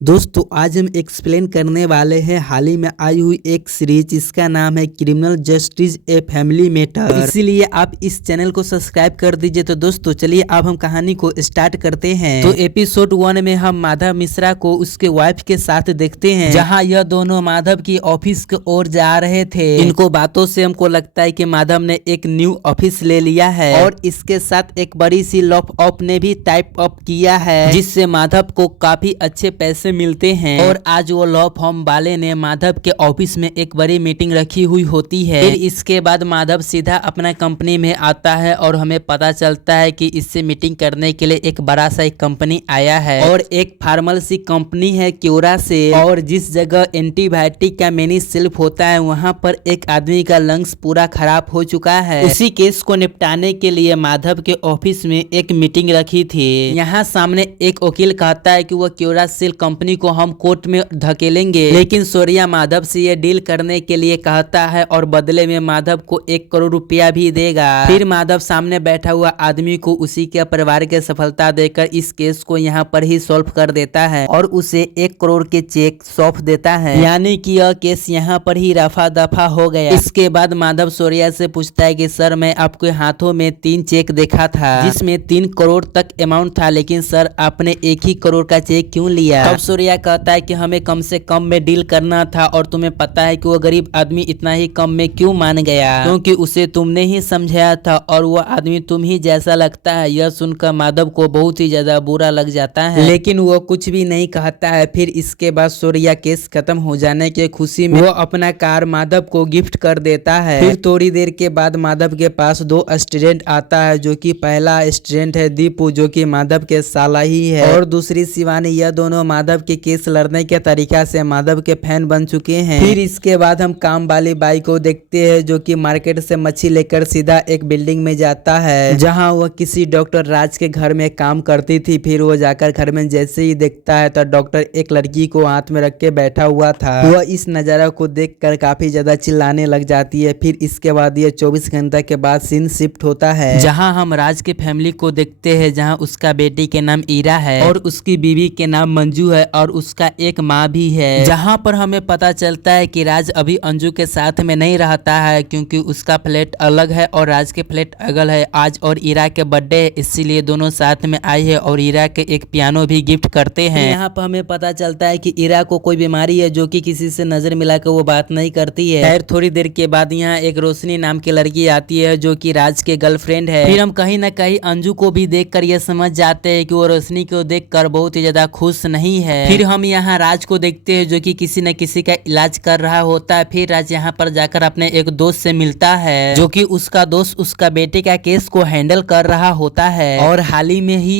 दोस्तों आज हम एक्सप्लेन करने वाले हैं हाल ही में आई हुई एक सीरीज जिसका नाम है criminal justice a family matter. इसीलिए आप इस चैनल को सब्सक्राइब कर दीजिए। तो दोस्तों चलिए अब हम कहानी को स्टार्ट करते हैं। तो एपिसोड 1 में हम माधव मिश्रा को उसके वाइफ के साथ देखते हैं, जहां यह दोनों माधव की ऑफिस की ओर जा रहे थे। इनको बातों से हमको लगता है कि माधव ने एक न्यू ऑफिस ले लिया है और इसके साथ एक बड़ी सी लॉक अप ने भी टाइप अप किया है, जिससे माधव को काफी अच्छे पैसे मिलते हैं। और आज वो लॉ फॉर्म वाले ने माधव के ऑफिस में एक बड़ी मीटिंग रखी हुई होती है। फिर इसके बाद माधव सीधा अपना कंपनी में आता है और हमें पता चलता है कि इससे मीटिंग करने के लिए एक बड़ा सा एक कंपनी आया है और एक फार्मेसी कंपनी है क्योरा से। और जिस जगह एंटीबायोटिक का मिनी शेल्फ होता है वहाँ पर एक आदमी का लंग्स पूरा खराब हो चुका है। उसी केस को निपटाने के लिए माधव के ऑफिस में एक मीटिंग रखी थी। यहाँ सामने एक वकील कहता है कि वह क्योरा सेल कंपनी को हम कोर्ट में धकेलेंगे, लेकिन सूर्या माधव से ये डील करने के लिए कहता है और बदले में माधव को 1 करोड़ रुपया भी देगा। फिर माधव सामने बैठा हुआ आदमी को उसी के परिवार के सफलता देकर इस केस को यहाँ पर ही सॉल्व कर देता है और उसे 1 करोड़ के चेक सौंप देता है, यानी कि यह केस यहाँ पर ही रफा दफा हो गया। इसके बाद माधव सूर्या से पूछता है कि सर मैं आपके हाथों में 3 चेक देखा था जिसमें 3 करोड़ तक अमाउंट था, लेकिन सर आपने 1 ही करोड़ का चेक क्यों लिया? तब सूर्या कहता है कि हमें कम से कम में डील करना था और तुम्हें पता है कि वो गरीब आदमी इतना ही कम में क्यों मान गया, क्योंकि उसे तुमने ही समझाया था और वो आदमी तुम ही जैसा लगता है। यह सुनकर माधव को बहुत ही ज्यादा बुरा लग जाता है, लेकिन वो कुछ भी नहीं कहता है। फिर इसके बाद सूर्या केस खत्म हो जाने के खुशी में वो अपना कार माधव को गिफ्ट कर देता है। फिर थोड़ी देर के बाद माधव के पास 2 स्टूडेंट आता है, जो कि पहला स्टूडेंट है दीपू, जो कि माधव के साला ही है, और दूसरी शिवानी। यह दोनों माधव के केस लड़ने के तरीका से माधव के फैन बन चुके हैं। फिर इसके बाद हम काम वाली बाई को देखते हैं, जो कि मार्केट से मच्छी लेकर सीधा एक बिल्डिंग में जाता है, जहां वह किसी डॉक्टर राज के घर में काम करती थी। फिर वो जाकर घर में जैसे ही देखता है तो डॉक्टर एक लड़की को हाथ में रख के बैठा हुआ था। वह इस नजारा को देखकर काफी ज्यादा चिल्लाने लग जाती है। फिर इसके बाद ये 24 घंटे के बाद सीन शिफ्ट होता है, जहां हम राज के फैमिली को देखते हैं, जहां उसका बेटी के नाम ईरा है और उसकी बीवी के नाम मंजू है और उसका एक माँ भी है। जहाँ पर हमें पता चलता है कि राज अभी अंजू के साथ में नहीं रहता है, क्योंकि उसका फ्लैट अलग है और राज के फ्लैट अलग है। आज और ईरा के बर्थडे है, इसीलिए दोनों साथ में आई है और ईरा के एक पियानो भी गिफ्ट करते हैं। यहाँ पर हमें पता चलता है कि ईरा को कोई बीमारी है, जो कि किसी से नजर मिलाकर वो बात नहीं करती है। खैर थोड़ी देर के बाद यहाँ एक रोशनी नाम की लड़की आती है, जो कि राज के गर्लफ्रेंड है। फिर हम कहीं ना कहीं अंजू को भी देखकर ये समझ जाते हैं कि वो रोशनी को देखकर बहुत ही ज्यादा खुश नहीं है। फिर हम यहाँ राज को देखते हैं, जो कि किसी न किसी का इलाज कर रहा होता है। फिर राज यहाँ पर जाकर अपने एक दोस्त से मिलता है, जो कि उसका दोस्त उसका बेटे का केस को हैंडल कर रहा होता है और हाल ही में ही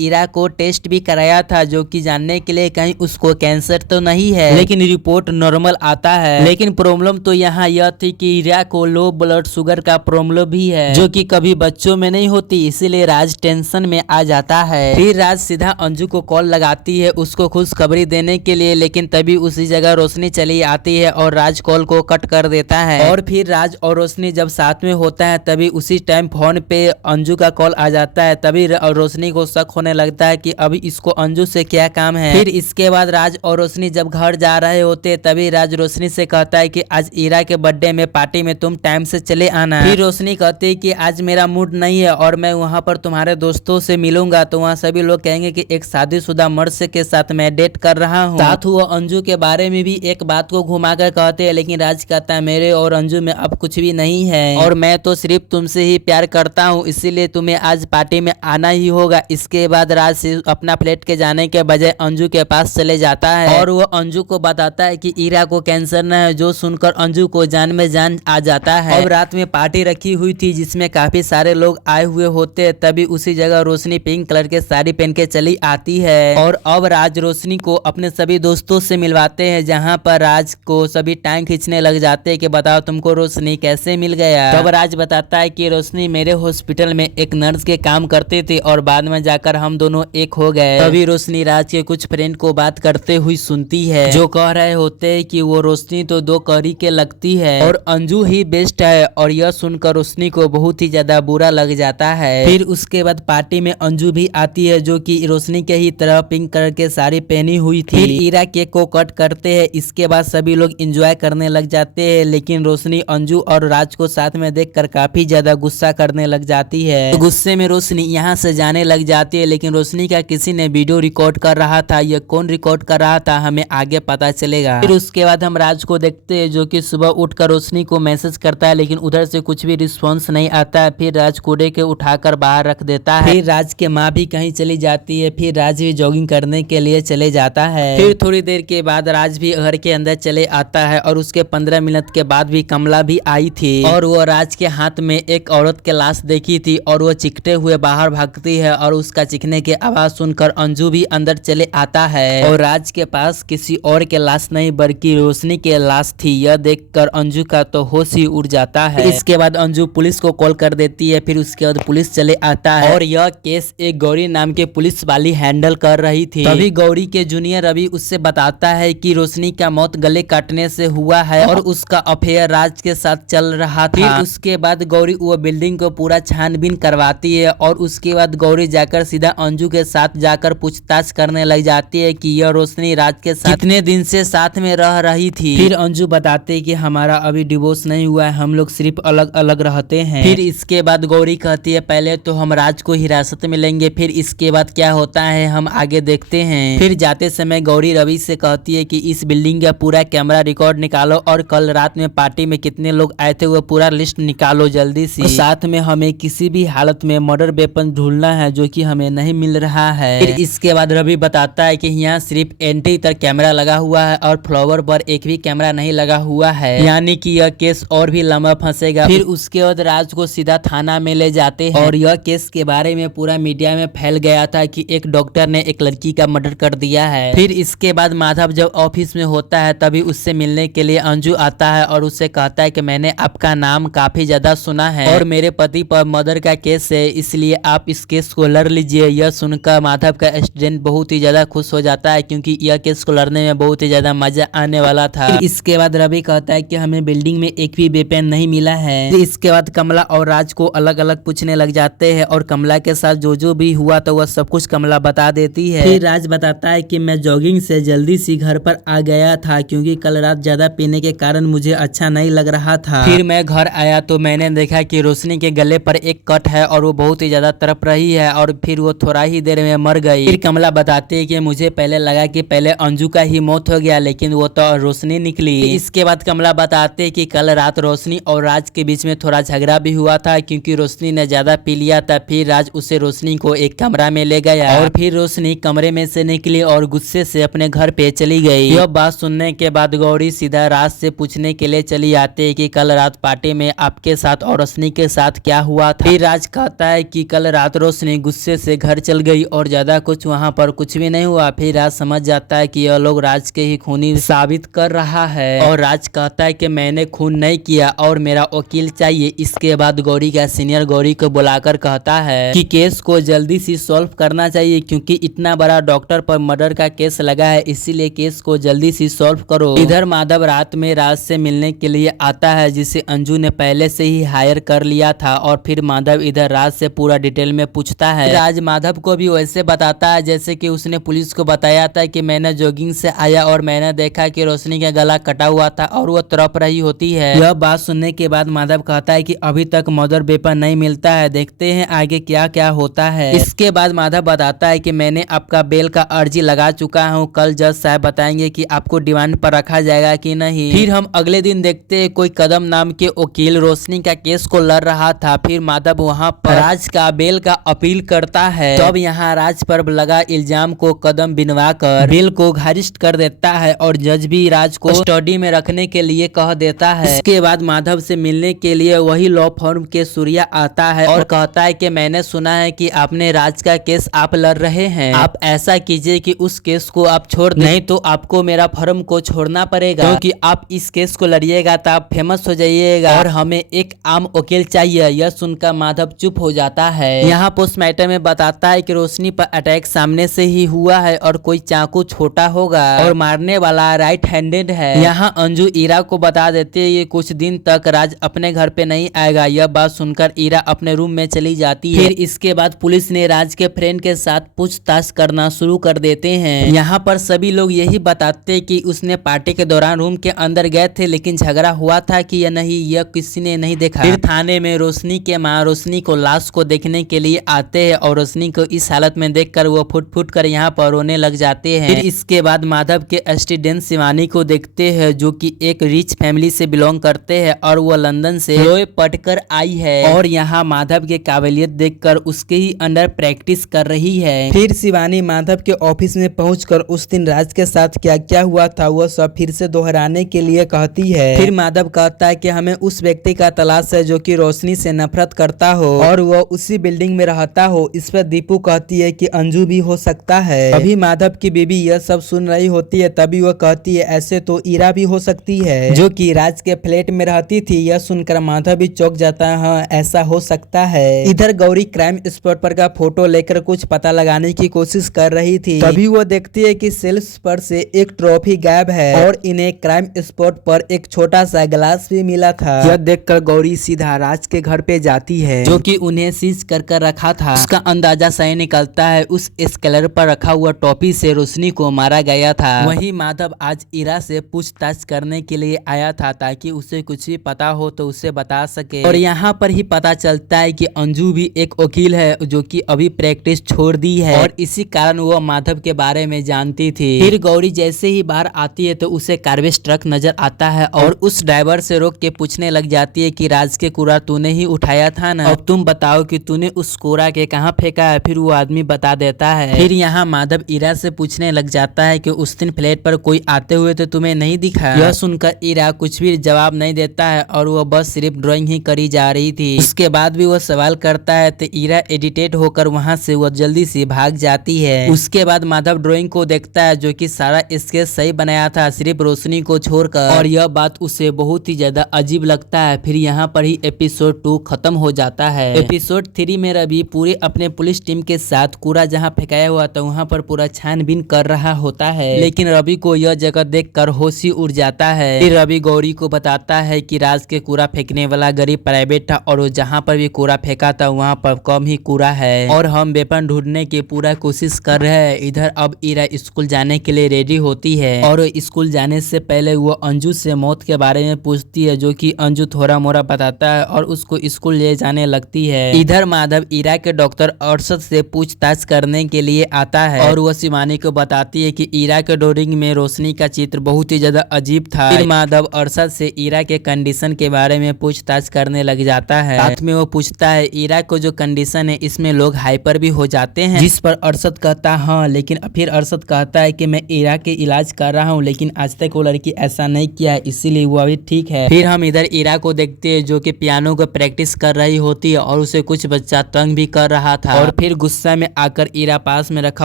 ईरा को टेस्ट भी कराया था, जो कि जानने के लिए कहीं उसको कैंसर तो नहीं है, लेकिन रिपोर्ट नॉर्मल आता है। लेकिन प्रॉब्लम तो यहाँ यह थी कि ईरा को लो ब्लड शुगर का प्रॉब्लम भी है, जो कि कभी बच्चों में नहीं होती, इसीलिए राज टेंशन में आ जाता है। फिर राज सीधा अंजू को कॉल लगाती है उसको खुशखबरी देने के लिए, लेकिन तभी उसी जगह रोशनी चली आती है और राज कॉल को कट कर देता है। और फिर राज और रोशनी जब साथ में होता है तभी उसी टाइम फोन पे अंजू का कॉल आ जाता है। तभी रोशनी को शक होने लगता है कि अभी इसको अंजू से क्या काम है। फिर इसके बाद राज और रोशनी जब घर जा रहे होते तभी राज रोशनी से कहता है कि आज ईरा के बर्थडे में पार्टी में तुम टाइम से चले आना। फिर रोशनी कहती है कि आज मेरा मूड नहीं है और मैं वहाँ पर तुम्हारे दोस्तों से मिलूंगा, तो वहाँ सभी लोग कहेंगे कि एक शादीशुदा मर्द के साथ मैं डेट कर रहा हूँ। साथ वो अंजू के बारे में भी एक बात को घुमाकर कहते हैं, लेकिन राज कहता है मेरे और अंजू में अब कुछ भी नहीं है और मैं तो सिर्फ तुमसे ही प्यार करता हूँ, इसीलिए तुम्हें आज पार्टी में आना ही होगा। इसके बाद राज अपना फ्लैट के जाने के बजाय अंजू के पास चले जाता है और वो अंजू को बताता है कि ईरा को कैंसर न है, जो सुनकर अंजू को जान में जान आ जाता है। अब रात में पार्टी रखी हुई थी जिसमें काफी सारे लोग आए हुए होते, तभी उसी जगह रोशनी पिंक कलर के साड़ी पहन के चली आती है और अब राज रोशनी को अपने सभी दोस्तों से मिलवाते हैं, जहां पर राज को सभी टांग खींचने लग जाते हैं कि बताओ तुमको रोशनी कैसे मिल गया। तब राज बताता है कि रोशनी मेरे हॉस्पिटल में एक नर्स के काम करते थे और बाद में जाकर हम दोनों एक हो गए। तभी रोशनी राज के कुछ फ्रेंड को बात करते हुई सुनती है, जो कह रहे होते हैं कि वो रोशनी तो 2 करी के लगती है और अंजू ही बेस्ट है। और यह सुनकर रोशनी को बहुत ही ज्यादा बुरा लग जाता है। फिर उसके बाद पार्टी में अंजू भी आती है, जो कि रोशनी के ही तरह पिंक कलर के साड़ी साड़ी पहनी हुई थी। फिर ईरा केक को कट करते हैं। इसके बाद सभी लोग एंजॉय करने लग जाते हैं, लेकिन रोशनी अंजू और राज को साथ में देखकर काफी ज्यादा गुस्सा करने लग जाती है। तो गुस्से में रोशनी यहाँ से जाने लग जाती है, लेकिन रोशनी का किसी ने वीडियो रिकॉर्ड कर रहा था। यह कौन रिकॉर्ड कर रहा था हमें आगे पता चलेगा। फिर उसके बाद हम राज को देखते हैं, जो कि सुबह उठकर रोशनी को मैसेज करता है, लेकिन उधर से कुछ भी रिस्पॉन्स नहीं आता है। फिर राज कूड़े के उठाकर बाहर रख देता है। फिर राज के माँ भी कहीं चली जाती है। फिर राज भी जॉगिंग करने के लिए चले जाता है। फिर थोड़ी देर के बाद राज भी घर के अंदर चले आता है और उसके 15 मिनट के बाद भी कमला भी आई थी और वो राज के हाथ में एक औरत के लाश देखी थी और वो चिखते हुए बाहर भागती है और उसका चिखने की आवाज सुनकर अंजू भी अंदर चले आता है और राज के पास किसी और के लाश नहीं बल्कि रोशनी के लाश थी। यह देखकर अंजू का तो होश ही उड़ जाता है। इसके बाद अंजू पुलिस को कॉल कर देती है। फिर उसके बाद पुलिस चले आता है और यह केस एक गौरी नाम के पुलिस वाली हैंडल कर रही थी। तभी गौरी के जूनियर रवि उससे बताता है कि रोशनी का मौत गले काटने से हुआ है और उसका अफेयर राज के साथ चल रहा था। फिर उसके बाद गौरी वो बिल्डिंग को पूरा छानबीन करवाती है और उसके बाद गौरी जाकर सीधा अंजू के साथ जाकर पूछताछ करने लग जाती है कि यह रोशनी राज के साथ कितने दिन से साथ में रह रही थी। फिर अंजू बताते है कि हमारा अभी डिवोर्स नहीं हुआ है, हम लोग सिर्फ अलग अलग रहते हैं। फिर इसके बाद गौरी कहती है पहले तो हम राज को हिरासत में लेंगे, फिर इसके बाद क्या होता है हम आगे देखते हैं। फिर जाते समय गौरी रवि से कहती है कि इस बिल्डिंग का पूरा कैमरा रिकॉर्ड निकालो और कल रात में पार्टी में कितने लोग आए थे वो पूरा लिस्ट निकालो जल्दी से। और साथ में हमें किसी भी हालत में मर्डर वेपन ढूंढना है जो कि हमें नहीं मिल रहा है। फिर इसके बाद रवि बताता है कि यहाँ सिर्फ एंट्री तक कैमरा लगा हुआ है और फ्लावर पर एक भी कैमरा नहीं लगा हुआ है, यानी कि यह केस और भी लंबा फंसेगा। फिर उसके बाद राज को सीधा थाना में ले जाते हैं और यह केस के बारे में पूरा मीडिया में फैल गया था कि एक डॉक्टर ने एक लड़की का मर्डर कर दिया है। फिर इसके बाद माधव जब ऑफिस में होता है तभी उससे मिलने के लिए अंजू आता है और उससे कहता है कि मैंने आपका नाम काफी ज्यादा सुना है और मेरे पति पर मर्डर का केस है, इसलिए आप इस केस को लड़ लीजिए। यह सुनकर माधव का स्टूडेंट बहुत ही ज्यादा खुश हो जाता है क्योंकि यह केस को लड़ने में बहुत ही ज्यादा मजा आने वाला था। फिर इसके बाद रवि कहता है कि हमें बिल्डिंग में एक भी वेपन नहीं मिला है। इसके बाद कमला और राज को अलग अलग पूछने लग जाते हैं और कमला के साथ जो भी हुआ तो वह सब कुछ कमला बता देती है। फिर राज बताता है कि मैं जॉगिंग से जल्दी सी घर पर आ गया था क्योंकि कल रात ज्यादा पीने के कारण मुझे अच्छा नहीं लग रहा था। फिर मैं घर आया तो मैंने देखा कि रोशनी के गले पर एक कट है और वो बहुत ही ज्यादा तड़प रही है और फिर वो थोड़ा ही देर में मर गई। फिर कमला बताती है कि मुझे पहले लगा कि पहले अंजू का ही मौत हो गया, लेकिन वो तो रोशनी निकली। इसके बाद कमला बताते है कि कल रात रोशनी और राज के बीच में थोड़ा झगड़ा भी हुआ था क्योंकि रोशनी ने ज्यादा पी लिया था। फिर राज उसे रोशनी को एक कमरा में ले गया और फिर रोशनी कमरे में से निकली और गुस्से से अपने घर पे चली गई। यह बात सुनने के बाद गौरी सीधा राज से पूछने के लिए चली आती है कि कल रात पार्टी में आपके साथ और रोशनी के साथ क्या हुआ था। फिर राज कहता है कि कल रात रोशनी गुस्से से घर चल गई और ज्यादा कुछ वहाँ पर कुछ भी नहीं हुआ। फिर राज समझ जाता है कि यह लोग राज के ही खूनी साबित कर रहा है और राज कहता है कि मैंने खून नहीं किया और मेरा वकील चाहिए। इसके बाद गौरी का सीनियर गौरी को बुलाकर कहता है कि केस को जल्दी से सॉल्व करना चाहिए क्योंकि इतना बड़ा डॉक्टर पर मर्डर का केस लगा है, इसीलिए केस को जल्दी से सॉल्व करो। इधर माधव रात में राज से मिलने के लिए आता है जिसे अंजू ने पहले से ही हायर कर लिया था और फिर माधव इधर राज से पूरा डिटेल में पूछता है। राज माधव को भी वैसे बताता है जैसे कि उसने पुलिस को बताया था कि मैंने जॉगिंग से आया और मैंने देखा कि रोशनी का गला कटा हुआ था और वो तड़प रही होती है। यह बात सुनने के बाद माधव कहता है कि अभी तक मर्डर वेपन नहीं मिलता है, देखते हैं आगे क्या क्या होता है। इसके बाद माधव बताता है कि मैंने आपका बेल का अर्जी लगा चुका हूँ, कल जज साहब बताएंगे कि आपको डिमांड पर रखा जाएगा कि नहीं। फिर हम अगले दिन देखते हैं कोई कदम नाम के वकील रोशनी का केस को लड़ रहा था। फिर माधव वहाँ पर राज का बेल का अपील करता है। तब यहाँ राज पर लगा इल्जाम को कदम बिनवा कर बेल को खारिज कर देता है और जज भी राज को स्टडी में रखने के लिए कह देता है। इसके बाद माधव से मिलने के लिए वही लॉ फर्म के सूर्या आता है और कहता है कि मैंने सुना है कि आपने राज का केस आप लड़ रहे हैं, आप ऐसा कीजिए कि उस केस को आप छोड़ दें, नहीं तो आपको मेरा फर्म को छोड़ना पड़ेगा क्योंकि आप इस केस को लड़िएगा तो आप फेमस हो जाइएगा और हमें एक आम वकील चाहिए। यह सुनकर माधव चुप हो जाता है। यहाँ पोस्टमार्टम में बताता है कि रोशनी पर अटैक सामने से ही हुआ है और कोई चाकू छोटा होगा और मारने वाला राइट हैंडेड है। यहाँ अंजू ईरा को बता देती है कि कुछ दिन तक राज अपने घर पे नहीं आएगा। यह बात सुनकर ईरा अपने रूम में चली जाती है। फिर इसके बाद पुलिस ने राज के फ्रेंड के साथ पूछताछ करना शुरू कर कर देते हैं। यहाँ पर सभी लोग यही बताते कि उसने पार्टी के दौरान रूम के अंदर गए थे, लेकिन झगड़ा हुआ था कि या नहीं यह किसी ने नहीं देखा। फिर थाने में रोशनी के माँ रोशनी को लाश को देखने के लिए आते हैं और रोशनी को इस हालत में देखकर वो फुट फुट कर यहाँ पर रोने लग जाते हैं। फिर इसके बाद माधव के स्टूडेंट शिवानी को देखते हैं, जो कि एक रिच फैमिली से बिलोंग करते हैं और वो लंदन से लॉ पढ़कर आई है और यहाँ माधव के काबिलियत देखकर उसके ही अंडर प्रैक्टिस कर रही है। फिर शिवानी माधव के ऑफिस में पहुंचकर उस दिन राज के साथ क्या क्या हुआ था वो सब फिर से दोहराने के लिए कहती है। फिर माधव कहता है कि हमें उस व्यक्ति का तलाश है जो कि रोशनी से नफरत करता हो और वो उसी बिल्डिंग में रहता हो। इस पर दीपू कहती है कि अंजू भी हो सकता है। अभी माधव की बीबी यह सब सुन रही होती है, तभी वो कहती है ऐसे तो ईरा भी हो सकती है जो कि राज के फ्लैट में रहती थी। यह सुनकर माधव भी चौंक जाता है, हाँ ऐसा हो सकता है। इधर गौरी क्राइम स्पॉट पर का फोटो लेकर कुछ पता लगाने की कोशिश कर रही थी, तभी वो देखती है कि सेल्स पर से एक ट्रॉफी गायब है और इन्हें क्राइम स्पॉट पर एक छोटा सा ग्लास भी मिला था। यह देखकर गौरी सीधा राज के घर पे जाती है, जो कि उन्हें सीज कर रखा था। उसका अंदाजा सही निकलता है, उस स्केलर पर रखा हुआ टॉफी से रोशनी को मारा गया था। वही माधव आज ईरा से पूछताछ करने के लिए आया था ताकि उसे कुछ भी पता हो तो उसे बता सके। और यहाँ पर ही पता चलता है कि अंजू भी एक वकील है जो कि अभी प्रैक्टिस छोड़ दी है और इसी कारण वो माधव के बारे में जानती थी। फिर गौरी जैसे ही बाहर आती है तो उसे गार्बेज ट्रक नजर आता है और उस ड्राइवर से रोक के पूछने लग जाती है कि राज के कूड़ा तूने ही उठाया था ना, अब तुम बताओ कि तूने उस कूड़ा के कहाँ फेंका है। फिर वो आदमी बता देता है। फिर यहाँ माधव ईरा से पूछने लग जाता है कि उस दिन फ्लैट पर कोई आते हुए तो तुम्हें नहीं दिखा। यह सुनकर ईरा कुछ भी जवाब नहीं देता है और वो बस सिर्फ ड्राइंग ही करी जा रही थी। उसके बाद भी वो सवाल करता है तो ईरा इरिटेट होकर वहाँ से वो जल्दी से भाग जाती है। उसके बाद माधव ड्राइंग को देखता है जो कि सारा स्केच सही बनाया था सिर्फ रोशनी को छोड़कर, और यह बात उसे बहुत ही ज्यादा अजीब लगता है। फिर यहाँ पर ही एपिसोड 2 खत्म हो जाता है। एपिसोड 3 में रवि पूरे अपने पुलिस टीम के साथ कूड़ा जहाँ फेंकाया हुआ था वहाँ पर पूरा छानबीन कर रहा होता है, लेकिन रवि को यह जगह देखकर होश ही उड़ जाता है। फिर रवि गौरी को बताता है कि राज के कूड़ा फेंकने वाला गरीब प्राइवेट था और वो जहाँ पर भी कूड़ा फेंका था वहाँ पर कम ही कूड़ा है और हम वेपन ढूंढने की पूरा कोशिश कर रहे हैं। इधर अब ईरा स्कूल जाने के लिए रेडी होती है और स्कूल जाने से पहले वो अंजू से मौत के बारे में पूछती है, जो कि अंजू थोड़ा मोड़ा बताता है और उसको स्कूल ले जाने लगती है। इधर माधव ईरा के डॉक्टर अरशद से पूछताछ करने के लिए आता है और वो शिवानी को बताती है कि ईरा के ड्राइंग में रोशनी का चित्र बहुत ही ज्यादा अजीब था। फिर माधव अरशद से ईरा के कंडीशन के बारे में पूछताछ करने लग जाता है। साथ में वो पूछता है ईरा को जो कंडीशन है इसमें लोग हाइपर भी हो जाते हैं, जिस पर अरशद कहता है हाँ, लेकिन फिर अरशद कहता है कि मैं ईरा के इलाज कर रहा हूँ लेकिन आज तक वो लड़की ऐसा नहीं किया है, इसीलिए वो अभी ठीक है। फिर हम इधर ईरा को देखते हैं जो कि पियानो को प्रैक्टिस कर रही होती है और उसे कुछ बच्चा तंग भी कर रहा था और फिर गुस्सा में आकर ईरा पास में रखा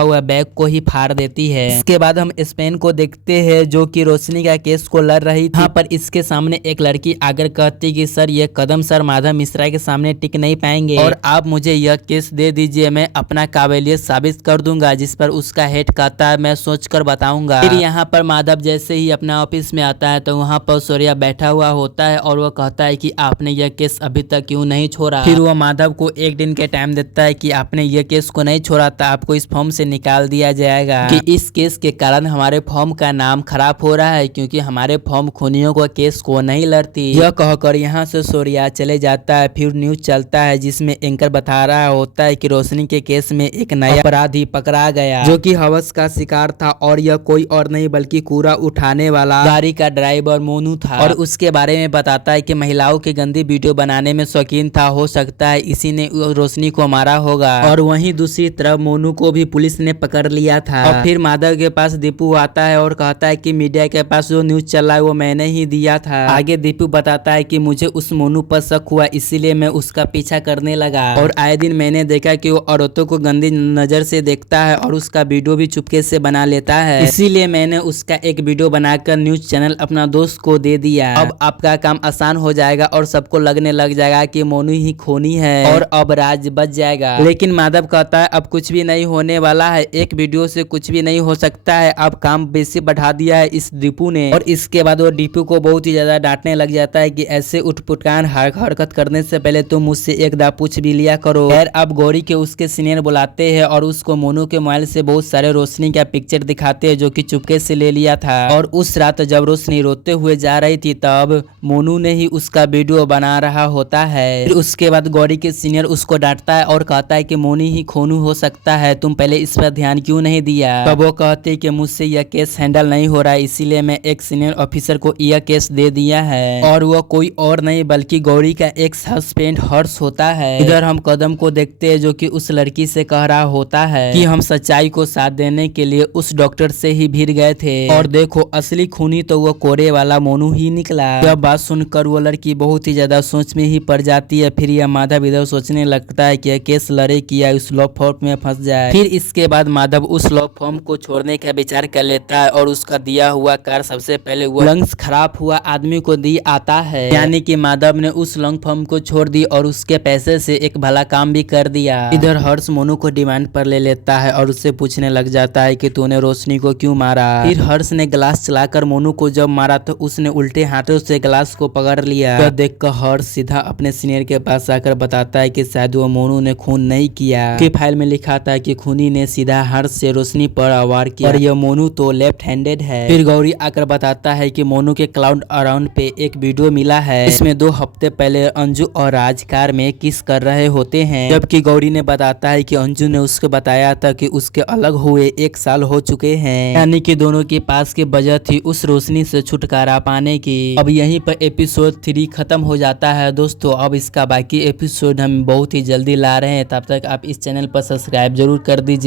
हुआ बैग को ही फाड़ देती है। इसके बाद हम स्पेन को देखते हैं जो कि रोशनी का केस को लड़ रही थी। यहाँ पर इसके सामने एक लड़की आकर कहती कि सर ये कदम सर माधव मिश्रा के सामने टिक नहीं पाएंगे और आप मुझे यह केस दे दीजिए, मैं अपना काबिलियत साबित कर दूंगा। जिस पर उसका हेड कहता है मैं सोच कर बताऊंगा। फिर यहाँ पर माधव जैसे ही अपना ऑफिस में आता है तो वहाँ पर सूर्या बैठा हुआ होता है और वो कहता है कि आपने यह केस अभी तक क्यों नहीं छोड़ा। फिर वो माधव को 1 दिन के टाइम देता है कि आपने यह केस को नहीं छोड़ा तो आपको इस फॉर्म से निकाल दिया जाएगा कि इस केस के कारण हमारे फॉर्म का नाम खराब हो रहा है क्योंकि हमारे फॉर्म खूनियों को केस को नहीं लड़ती। यह कहकर यहाँ से सूर्या चले जाता है। फिर न्यूज चलता है जिसमें एंकर बता रहा होता है कि रोशनी के केस में एक नया अपराधी पकड़ा गया जो कि हवस का शिकार था और यह कोई और नहीं बल्कि कूड़ा उठाने वाला गाड़ी का ड्राइवर मोनू था और उसके बारे में बताता है कि महिलाओं की गंदी वीडियो बनाने में शौकीन था, हो सकता है इसी ने रोशनी को मारा होगा। और वहीं दूसरी तरफ मोनू को भी पुलिस ने पकड़ लिया था। और फिर माधव के पास दीपू आता है और कहता है कि मीडिया के पास जो न्यूज चल रहा है वो मैंने ही दिया था। आगे दीपू बताता है कि मुझे उस मोनू पर शक हुआ इसीलिए मैं उसका पीछा करने लगा और आए दिन मैंने देखा कि वो औरतों को गंदी नजर से देखता है और उसका वीडियो भी चुपके से बना लेता है, इसीलिए मैंने उसका एक वीडियो बनाकर न्यूज चैनल अपना दोस्त को दे दिया। अब आपका काम आसान हो जाएगा और सबको लगने लग जाएगा कि मोनू ही खूनी है और अब राज बच जाएगा। लेकिन माधव कहता है अब कुछ भी नहीं होने वाला है, एक वीडियो से कुछ भी नहीं हो सकता है, अब काम बेसी बढ़ा दिया है इस दीपू ने। और इसके बाद वो दीपू को बहुत ही ज्यादा डांटने लग जाता है कि ऐसे उठपुटकान हरकत करने से पहले तुम मुझसे एक दा पूछ भी लिया करो। खैर अब गौरी के उसके सीनियर बुलाते हैं और उसको मोनू के मोबाइल से बहुत सारे रोशनी का पिक्चर दिखाते हैं जो कि चुपके से ले लिया था। और उस रात जब रोशनी रोते हुए जा रही थी तब मोनू ने ही उसका वीडियो बना रहा होता है। फिर उसके बाद गौरी के सीनियर उसको डांटता है और कहता है कि मोनी ही खोनू हो सकता है, तुम पहले इस पर ध्यान क्यों नहीं दिया। तब वो कहते हैं कि मुझसे यह केस हैंडल नहीं हो रहा है, इसीलिए मैं एक सीनियर ऑफिसर को यह केस दे दिया है। और वो कोई और नहीं बल्कि गौरी का एक्स हस्बैंड हर्ष होता है। इधर हम कदम को देखते हैं जो कि उस लड़की से कह रहा होता है कि हम सच्चाई को साथ देने के लिए उस डॉक्टर से ही भिड़ गए थे और देखो असली खूनी तो वो कोरे वाला मोनू ही निकला। यह बात सुनकर वो लड़की बहुत ही ज्यादा सोच में ही पड़ जाती है। फिर यह माधव इधर सोचने लगता है कि यह केस लड़े कि या उस लॉ फॉर्म में फंस जाए। फिर इसके बाद माधव उस लॉ फॉर्म को छोड़ने का विचार कर लेता है और उसका दिया हुआ कार सबसे पहले वो लंग्स खराब हुआ आदमी को दी आता है। यानी कि माधव ने उस लॉन्ग फॉर्म को छोड़ दी और उसके पैसे से एक भला काम भी कर दिया। इधर हर्ष मोनू को डिमांड पर ले लेता है और उससे पूछने लग जाता है कि तूने रोशनी को क्यों मारा। फिर हर्ष ने ग्लास चलाकर मोनू को जब मारा तो उसने उल्टे हाथों से ग्लास को पकड़ लिया। तो देखकर हर्ष सीधा अपने सीनियर के पास आकर बताता है कि शायद वो मोनू ने खून नहीं किया। की फाइल में लिखा था कि खूनी ने सीधा हर्ष से रोशनी पर वार किया और यह मोनू तो लेफ्ट हैंडेड है। फिर गौरी आकर बताता है कि मोनू के क्लाउड अराउंड पे एक वीडियो मिला है, इसमें 2 हफ्ते पहले अंजू और राज कार में किस कर रहे होते हैं। जबकि गौरी ने बताता है कि अंजू ने उसको बताया था कि उसके अलग हुए 1 साल हो चुके हैं, यानी कि दोनों के पास की वजह थी उस रोशनी से छुटकारा पाने की। अब यहीं पर एपिसोड 3 खत्म हो जाता है दोस्तों। अब इसका बाकी एपिसोड हम बहुत ही जल्दी ला रहे हैं, तब तक आप इस चैनल पर सब्सक्राइब जरूर कर दीजिए।